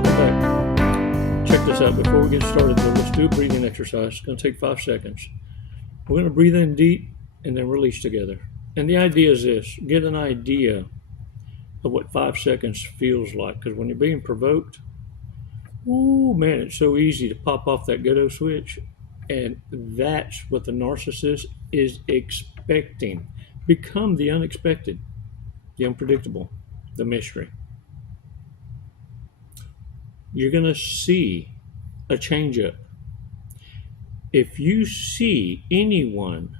welcome back. Check this out. Before we get started, though, let's do a breathing exercise. It's going to take 5 seconds. We're going to breathe in deep and then release together. And the idea is this: get an idea of what 5 seconds feels like. Because when you're being provoked, ooh, man, it's so easy to pop off that ghetto switch. And that's what the narcissist is expecting. Become the unexpected, the unpredictable, the mystery. You're going to see a change up. If you see anyone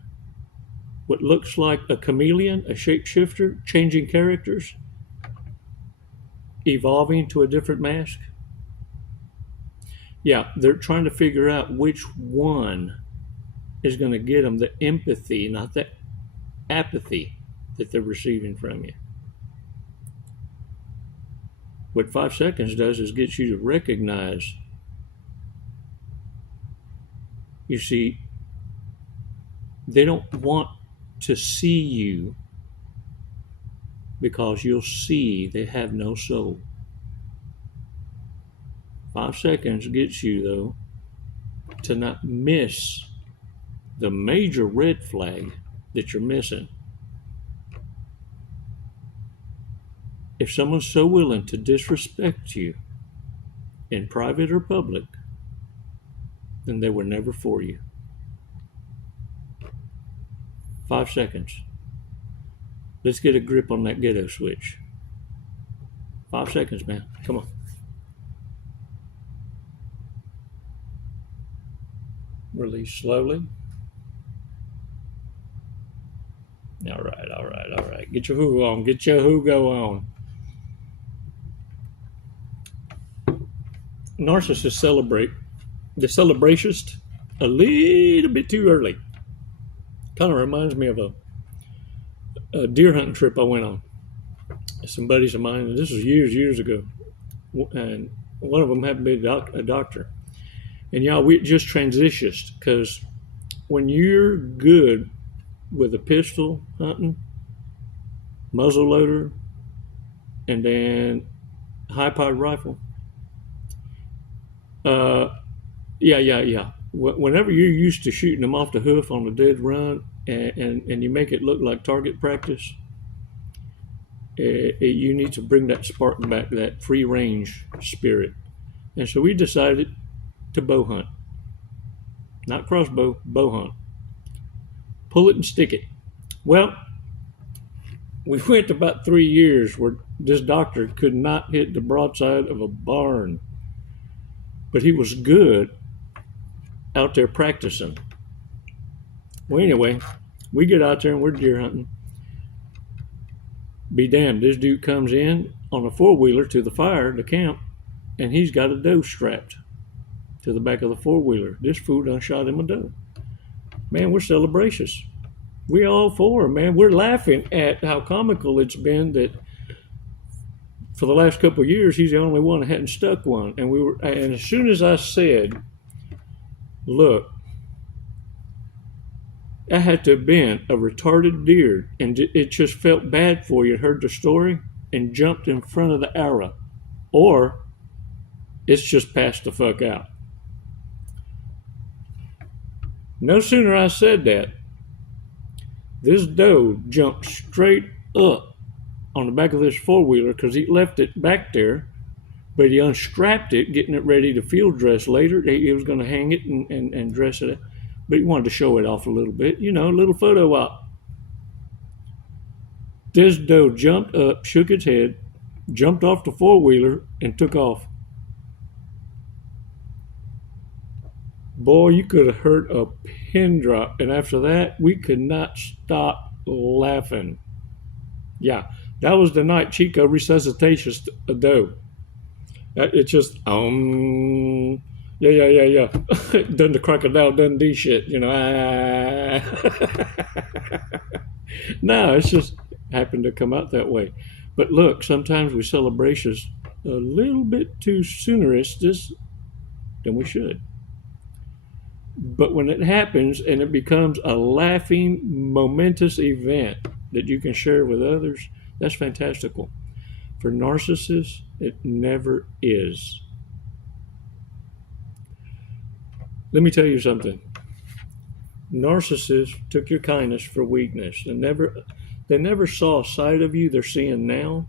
what looks like a chameleon, a shapeshifter, changing characters, evolving to a different mask, yeah, they're trying to figure out which one is going to get them the empathy, not the apathy that they're receiving from you. What 5 seconds does is get you to recognize. You see, they don't want to see you because you'll see they have no soul. 5 seconds gets you, though, to not miss the major red flag that you're missing. If someone's so willing to disrespect you in private or public, then they were never for you. 5 seconds. Let's get a grip on that ghetto switch. 5 seconds, man. Come on. Release slowly. All right. Get your hugo on. Get your hugo on. Narcissists celebrate. The celebratioused a little bit too early. Kind of reminds me of a deer hunting trip I went on. Some buddies of mine, and this was years ago, and one of them happened to be a doctor. And y'all, we just transitioned, because when you're good with a pistol hunting, muzzle loader, and then high-powered rifle, yeah. Whenever you're used to shooting them off the hoof on a dead run, and you make it look like target practice, you need to bring that Spartan back, that free range spirit. And so we decided to bow hunt. Not crossbow, bow hunt. Pull it and stick it. Well, we went about 3 years where this doctor could not hit the broadside of a barn. But he was good out there practicing. Well, anyway, we get out there and we're deer hunting. Be damned, this dude comes in on a four-wheeler to the fire, the camp, and he's got a doe strapped to the back of the four-wheeler. This fool done shot him a doe. Man, we're celebratious. We all for him, man. We're laughing at how comical it's been that for the last couple of years, he's the only one that hadn't stuck one. And as soon as I said, look, that had to have been a retarded deer, and it just felt bad for you, heard the story, and jumped in front of the arrow. Or it's just passed the fuck out. No sooner I said that, this doe jumped straight up on the back of this four-wheeler, because he left it back there, but he unstrapped it, getting it ready to field dress later. He was going to hang it and dress it up, but he wanted to show it off a little bit, a little photo op. This doe jumped up, shook its head, jumped off the four-wheeler, and took off. Boy, you could have heard a pin drop, and after that, we could not stop laughing. Yeah. That was the night Chico resuscitated a doe. It's just, yeah. Done the Crocodile Dundee shit, No, it's just happened to come out that way. But look, sometimes we celebrationists a little bit too soonerist than we should. But when it happens and it becomes a laughing, momentous event that you can share with others, that's fantastical. For narcissists, it never is. Let me tell you something. Narcissists took your kindness for weakness. They never saw a side of you they're seeing now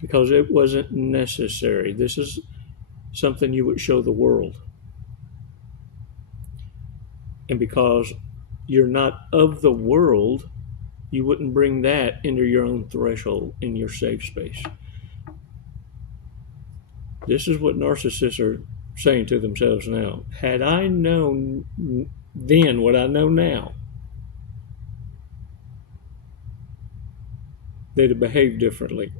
because it wasn't necessary. This is something you would show the world. And because you're not of the world, you wouldn't bring that into your own threshold in your safe space. This is what narcissists are saying to themselves now. Had I known then what I know now, they'd have behaved differently.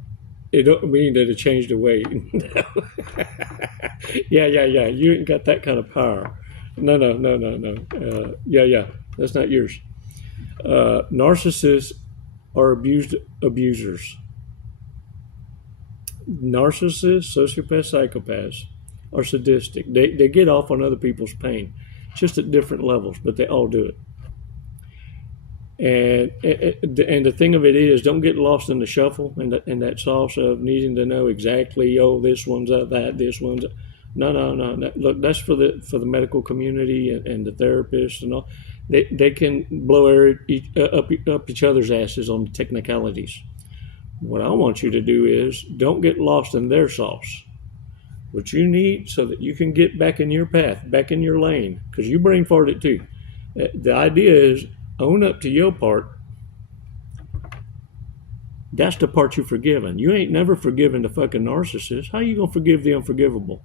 It don't mean that it changed the way. Yeah. You ain't got that kind of power. No. Yeah. That's not yours. Narcissists are abusers. Narcissists, sociopaths, psychopaths are sadistic. They get off on other people's pain, just at different levels, but they all do it. And the thing of it is, don't get lost in the shuffle and that sauce of needing to know exactly. Oh, this one's that. This one's no. Look, that's for the medical community and the therapists and all. They can blow up each other's asses on the technicalities. What I want you to do is don't get lost in their sauce. What you need so that you can get back in your path, back in your lane, because you brain farted too. The idea is own up to your part. That's the part you're forgiving. You ain't never forgiven the fucking narcissist. How you gonna forgive the unforgivable?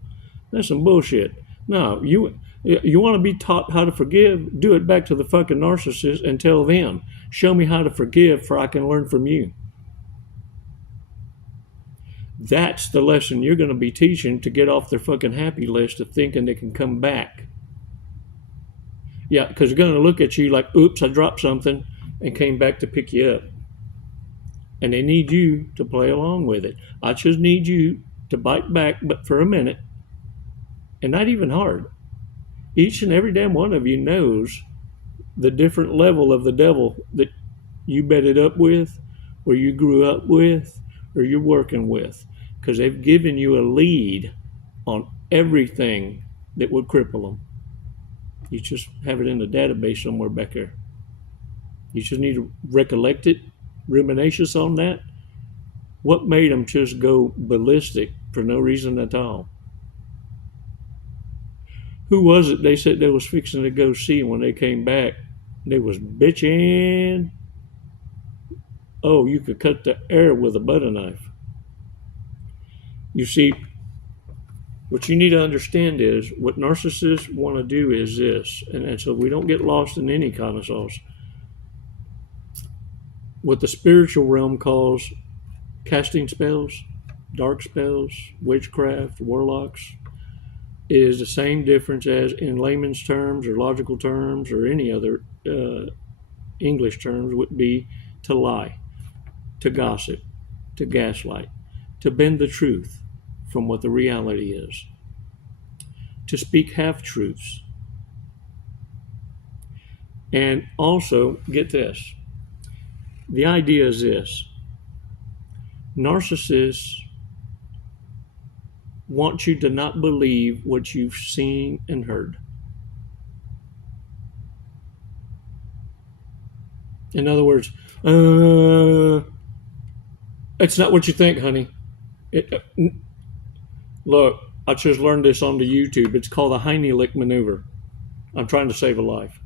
That's some bullshit. No, you want to be taught how to forgive? Do it back to the fucking narcissist and tell them, show me how to forgive, for I can learn from you. That's the lesson you're going to be teaching to get off their fucking happy list of thinking they can come back. Yeah, because they're going to look at you like, oops, I dropped something and came back to pick you up. And they need you to play along with it. I just need you to bite back, but for a minute, and not even hard. Each and every damn one of you knows the different level of the devil that you bedded up with, or you grew up with, or you're working with, because they've given you a lead on everything that would cripple them. You just have it in the database somewhere back there. You just need to recollect it, ruminations on that. What made them just go ballistic for no reason at all? Who was it they said they was fixing to go see when they came back? They was bitching. Oh, you could cut the air with a butter knife. You see, what you need to understand is what narcissists want to do is this, and so we don't get lost in any kind of sauce. What the spiritual realm calls casting spells, dark spells, witchcraft, warlocks, is the same difference as in layman's terms or logical terms or any other English terms would be to lie, to gossip, to gaslight, to bend the truth from what the reality is, to speak half-truths. And also, get this, the idea is this: narcissists want you to not believe what you've seen and heard. In other words, it's not what you think, honey. Look, I just learned this on the YouTube. It's called the Heimlich maneuver. I'm trying to save a life.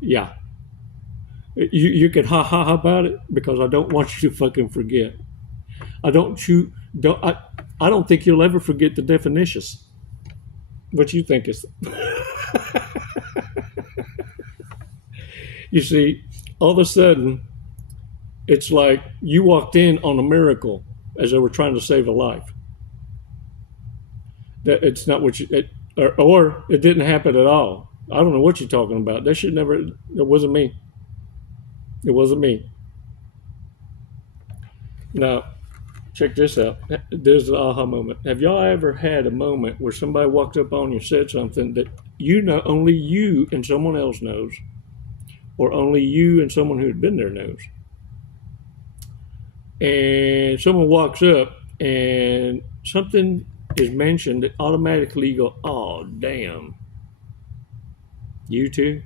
Yeah. You can ha about it because I don't want you to fucking forget. I don't think you'll ever forget the definitions. What you think is you see, all of a sudden it's like you walked in on a miracle as they were trying to save a life. That it's not what you or it didn't happen at all. I don't know what you're talking about. That should never. It wasn't me. It wasn't me. Now, check this out. There's the aha moment. Have y'all ever had a moment where somebody walked up on you, said something that you know only you and someone else knows, or only you and someone who had been there knows? And someone walks up and something is mentioned, automatically you go, oh, damn. You too?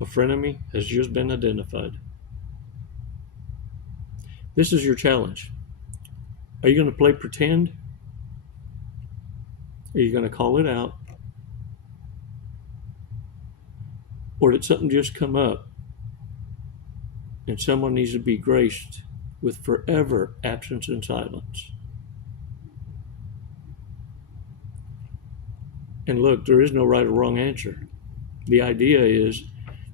A frenemy has just been identified. This is your challenge. Are you going to play pretend? Are you going to call it out? Or did something just come up and someone needs to be graced with forever absence and silence? And look, there is no right or wrong answer. The idea is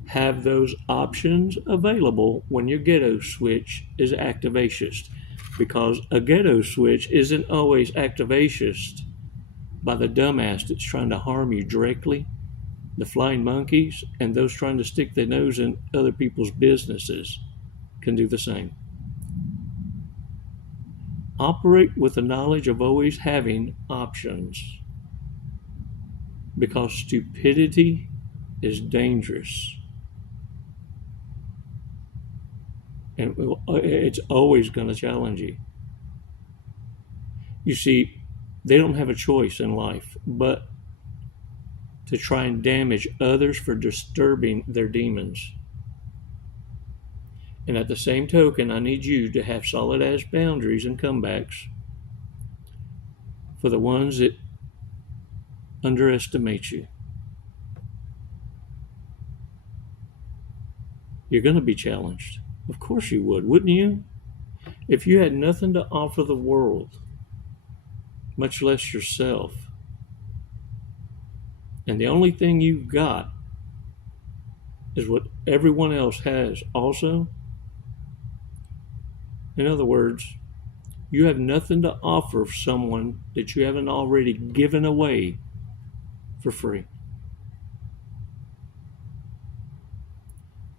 have those options available when your ghetto switch is activationist, because a ghetto switch isn't always activationist by the dumbass that's trying to harm you directly, the flying monkeys, and those trying to stick their nose in other people's businesses can do the same. Operate with the knowledge of always having options, because stupidity is dangerous. And it's always going to challenge you. You see, they don't have a choice in life but to try and damage others for disturbing their demons. And at the same token, I need you to have solid ass boundaries and comebacks for the ones that underestimate you. You're going to be challenged. Of course you would, wouldn't you? If you had nothing to offer the world, much less yourself, and the only thing you've got is what everyone else has also, in other words, you have nothing to offer someone that you haven't already given away for free.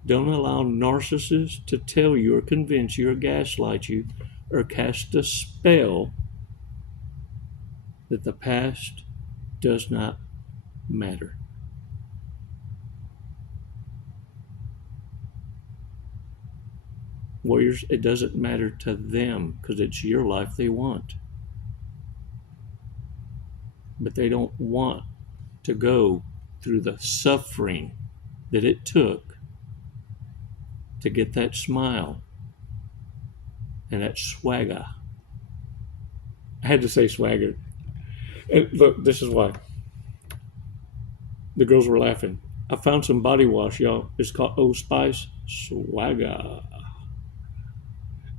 Don't allow narcissists to tell you or convince you or gaslight you or cast a spell that the past does not matter. Warriors, it doesn't matter to them because it's your life they want. But they don't want to go through the suffering that it took to get that smile and that swagger. I had to say swagger. And look, this is why. The girls were laughing. I found some body wash, y'all. It's called Old Spice Swagger.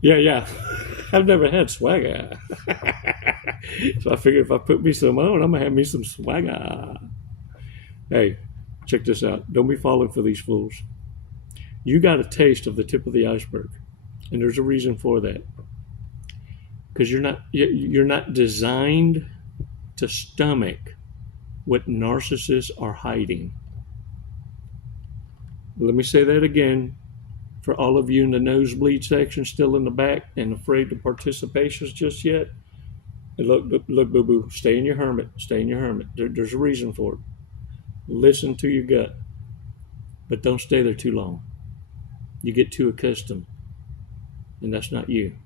Yeah. I've never had swagger. So I figured if I put me some on, I'm going to have me some swagger. Hey, check this out. Don't be falling for these fools. You got a taste of the tip of the iceberg, and there's a reason for that. Because you're not designed to stomach what narcissists are hiding. Let me say that again for all of you in the nosebleed section still in the back and afraid to participations just yet. And look, boo-boo, stay in your hermit. There's a reason for it. Listen to your gut, but don't stay there too long. You get too accustomed, and that's not you.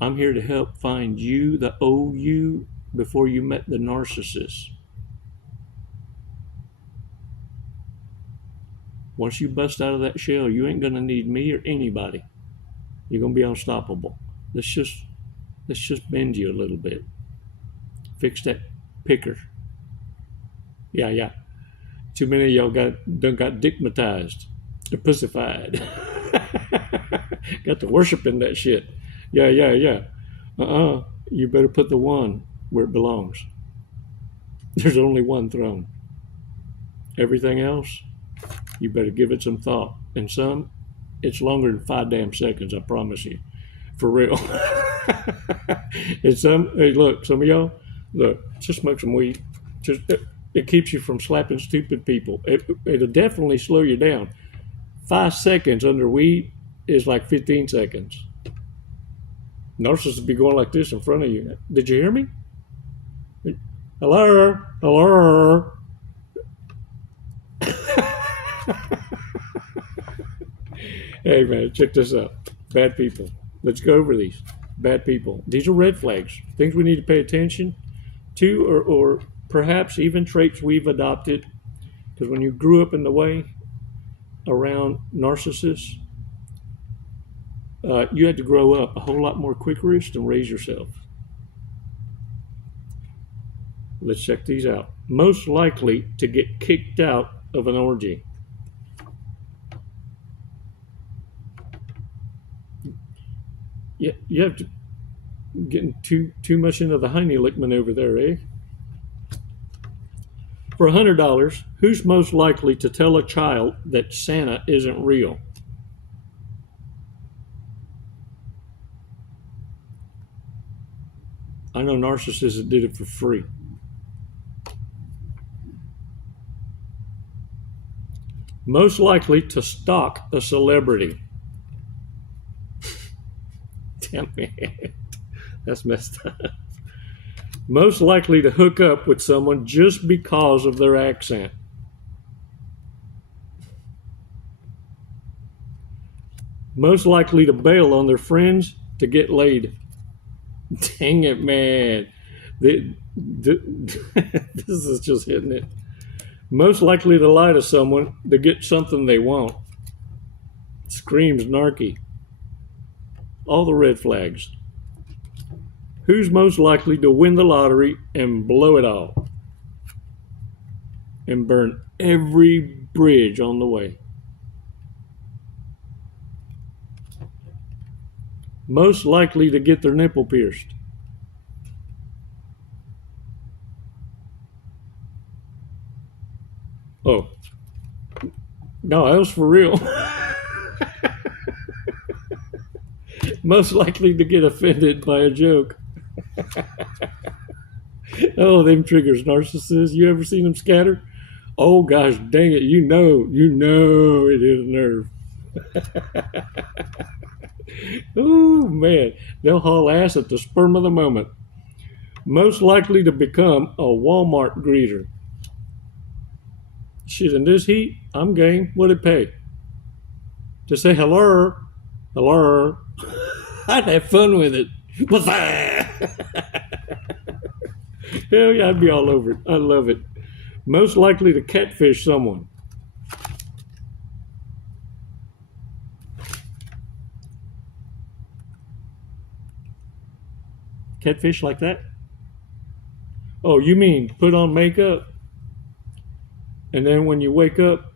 I'm here to help find you, the old you, before you met the narcissist. Once you bust out of that shell, you ain't going to need me or anybody. You're going to be unstoppable. Let's just bend you a little bit. Fix that picker. Yeah. Too many of y'all got dickmatized. Or pussified. Got to worshiping that shit. Yeah. You better put the one where it belongs. There's only one throne. Everything else, you better give it some thought. And some, it's longer than 5 damn seconds, I promise you. For real. And hey, look, some of y'all, just smoke some weed. It keeps you from slapping stupid people. It'll definitely slow you down. 5 seconds under weed is like 15 seconds. Narcissists will be going like this in front of you. Did you hear me? Hello? Hey man, check this out. Bad people. Let's go over these. bad people. These are red flags, things we need to pay attention to, or perhaps even traits we've adopted. Because when you grew up in the way around narcissists, you had to grow up a whole lot more quick-wrist and raise yourself. Let's check these out. Most likely to get kicked out of an orgy. Yeah, you have to getting too much into the Heine lick maneuver there, eh? For $100, who's most likely to tell a child that Santa isn't real? I know narcissists that did it for free. Most likely to stalk a celebrity. Damn it. That's messed up. Most likely to hook up with someone just because of their accent. Most likely to bail on their friends to get laid. Dang it, man. This is just hitting it. Most likely to lie to someone to get something they want. Screams narky. All the red flags. Who's most likely to win the lottery and blow it all? And burn every bridge on the way. Most likely to get their nipple pierced. Oh. No, that was for real. Most likely to get offended by a joke. Oh, them triggers, narcissists. You ever seen them scatter? Oh, gosh, dang it. You know it is a nerve. Oh, man. They'll haul ass at the sperm of the moment. Most likely to become a Walmart greeter. Shit, in this heat, I'm game. What'd it pay? To say hello. Hello. I'd have fun with it. What's that? Hell yeah, I'd be all over it. I love it. Most likely to catfish someone. Catfish like that? Oh, you mean put on makeup, and then when you wake up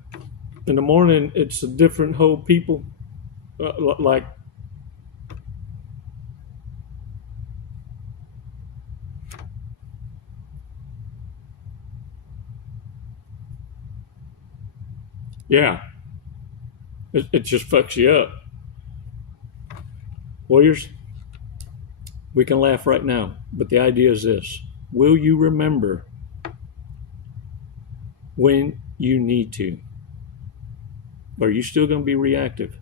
in the morning, it's a different whole people? Like, yeah, it just fucks you up. Warriors, we can laugh right now, but the idea is this. Will you remember when you need to? Or are you still going to be reactive?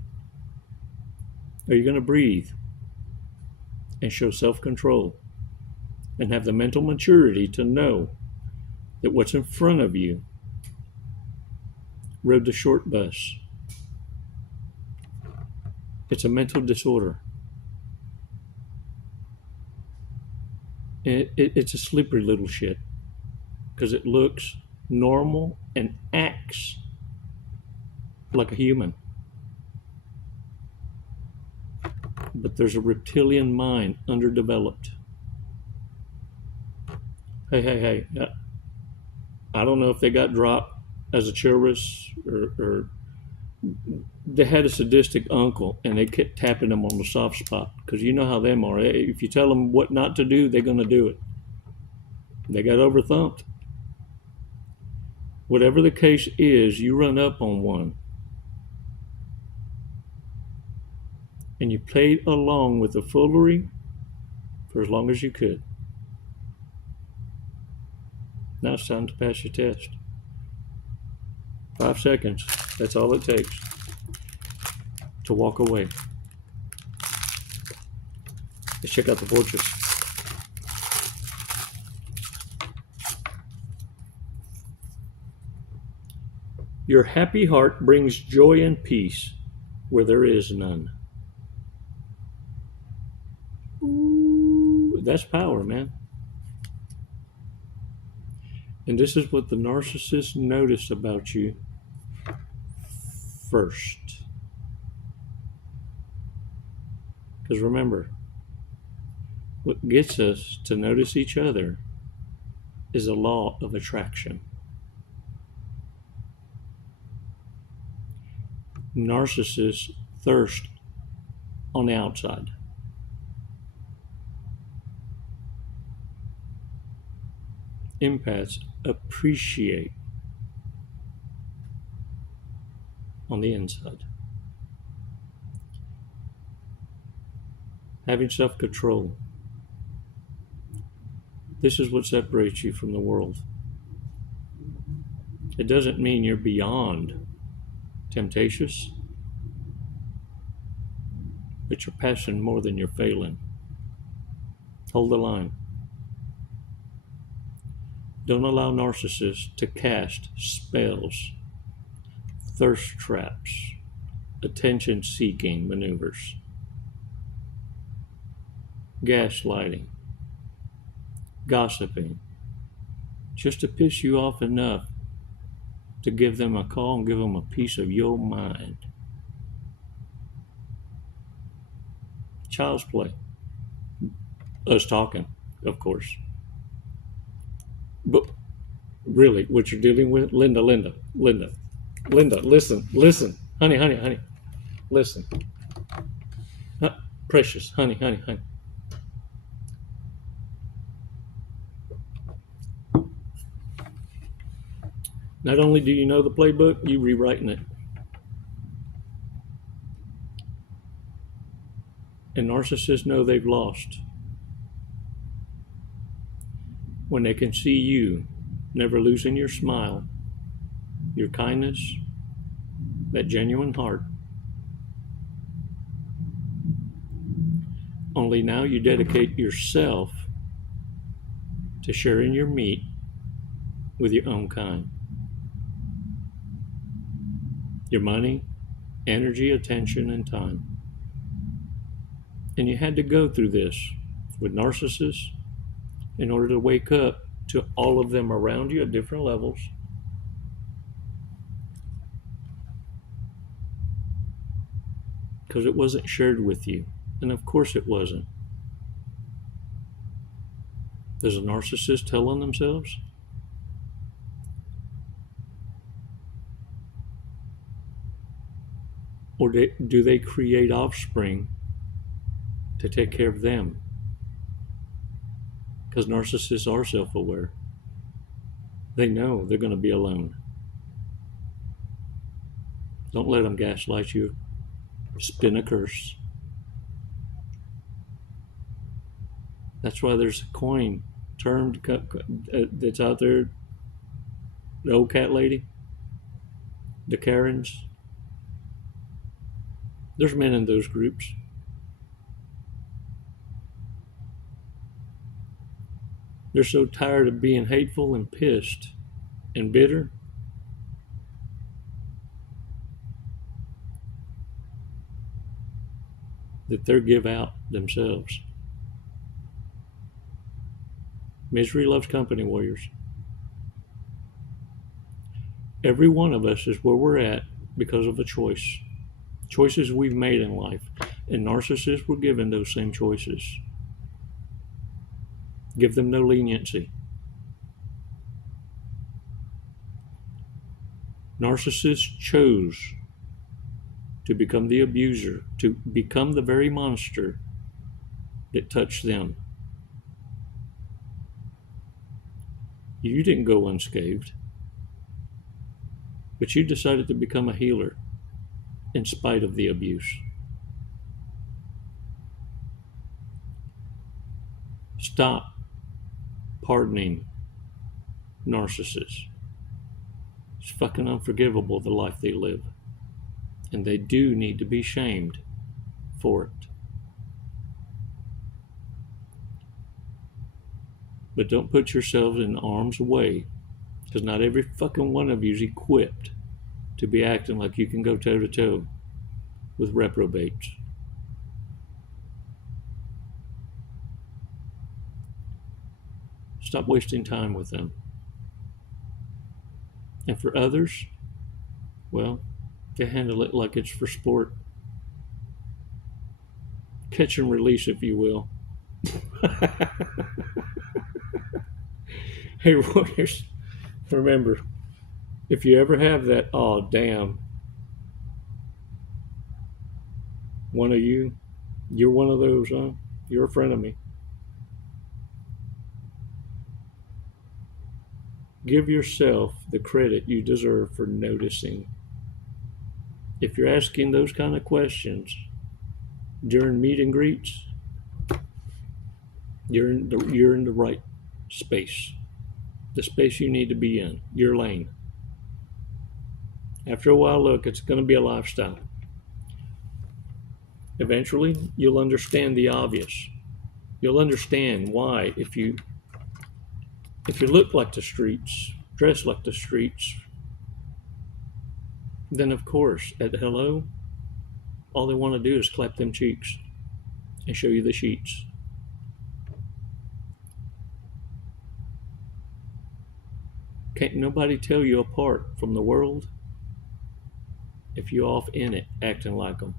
Are you going to breathe and show self-control and have the mental maturity to know that what's in front of you rode the short bus? It's a mental disorder. And it's a slippery little shit because it looks normal and acts like a human. But there's a reptilian mind underdeveloped. Hey. I don't know if they got dropped as a childress or they had a sadistic uncle and they kept tapping them on the soft spot, because you know how them are. If you tell them what not to do, they're going to do it. They got overthumped. Whatever the case is, you run up on one and you played along with the foolery for as long as you could. Now it's time to pass your test. 5 seconds. That's all it takes to walk away. Let's check out the fortress. Your happy heart brings joy and peace where there is none. Ooh. That's power, man. And this is what the narcissist noticed about you first. Because remember, what gets us to notice each other is a law of attraction. Narcissists thirst on the outside. Empaths appreciate on the inside. Having self-control. This is what separates you from the world. It doesn't mean you're beyond temptations, but you're passing more than you're failing. Hold the line. Don't allow narcissists to cast spells, thirst traps, attention-seeking maneuvers, gaslighting, gossiping, just to piss you off enough to give them a call and give them a piece of your mind. Child's play. Us talking, of course. But really, what you're dealing with, Linda, listen. Honey, listen. Precious, honey. Not only do you know the playbook, you're rewriting it. And narcissists know they've lost when they can see you never losing your smile, your kindness, that genuine heart. Only now you dedicate yourself to sharing your meat with your own kind. Your money, energy, attention, and time. And you had to go through this with narcissists in order to wake up to all of them around you at different levels. Because it wasn't shared with you. And of course it wasn't. Does a narcissist tell on themselves? Or do they create offspring to take care of them? Because narcissists are self-aware. They know they're going to be alone. Don't let them gaslight you. Spin a curse. That's why there's a coin termed that's out there. The old cat lady. The Karens. There's men in those groups. They're so tired of being hateful and pissed and bitter that they give out themselves. Misery loves company, warriors. Every one of us is where we're at because of a choice. Choices we've made in life. And narcissists were given those same choices. Give them no leniency. Narcissists chose to become the abuser, to become the very monster that touched them. You didn't go unscathed, but you decided to become a healer in spite of the abuse. Stop pardoning narcissists. It's fucking unforgivable, the life they live. And they do need to be shamed for it. But don't put yourselves in harm's way, because not every fucking one of you is equipped to be acting like you can go toe-to-toe with reprobates. Stop wasting time with them. And for others, well, they handle it like it's for sport. Catch and release, if you will. Hey, warriors, remember, if you ever have that, oh, damn, one of you're one of those, huh? You're a friend of me. Give yourself the credit you deserve for noticing. If you're asking those kind of questions during meet and greets, you're in the right space, the space you need to be in, your lane. After a while, look, it's going to be a lifestyle. Eventually, you'll understand the obvious. You'll understand why, if you look like the streets, dress like the streets, then of course, at hello, all they want to do is clap them cheeks and show you the sheets. Can't nobody tell you apart from the world if you're off in it acting like them.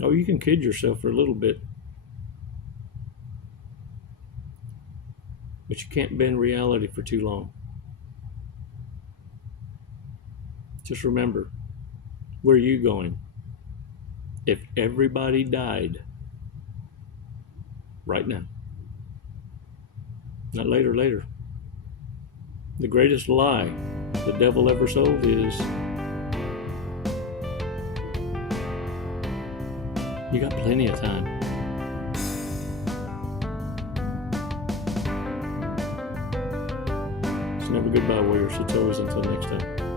Oh, you can kid yourself for a little bit, but you can't bend reality for too long. Just remember, where are you going? If everybody died right now, not later. The greatest lie the devil ever sold is you got plenty of time. It's never goodbye, warriors. It's always until next time.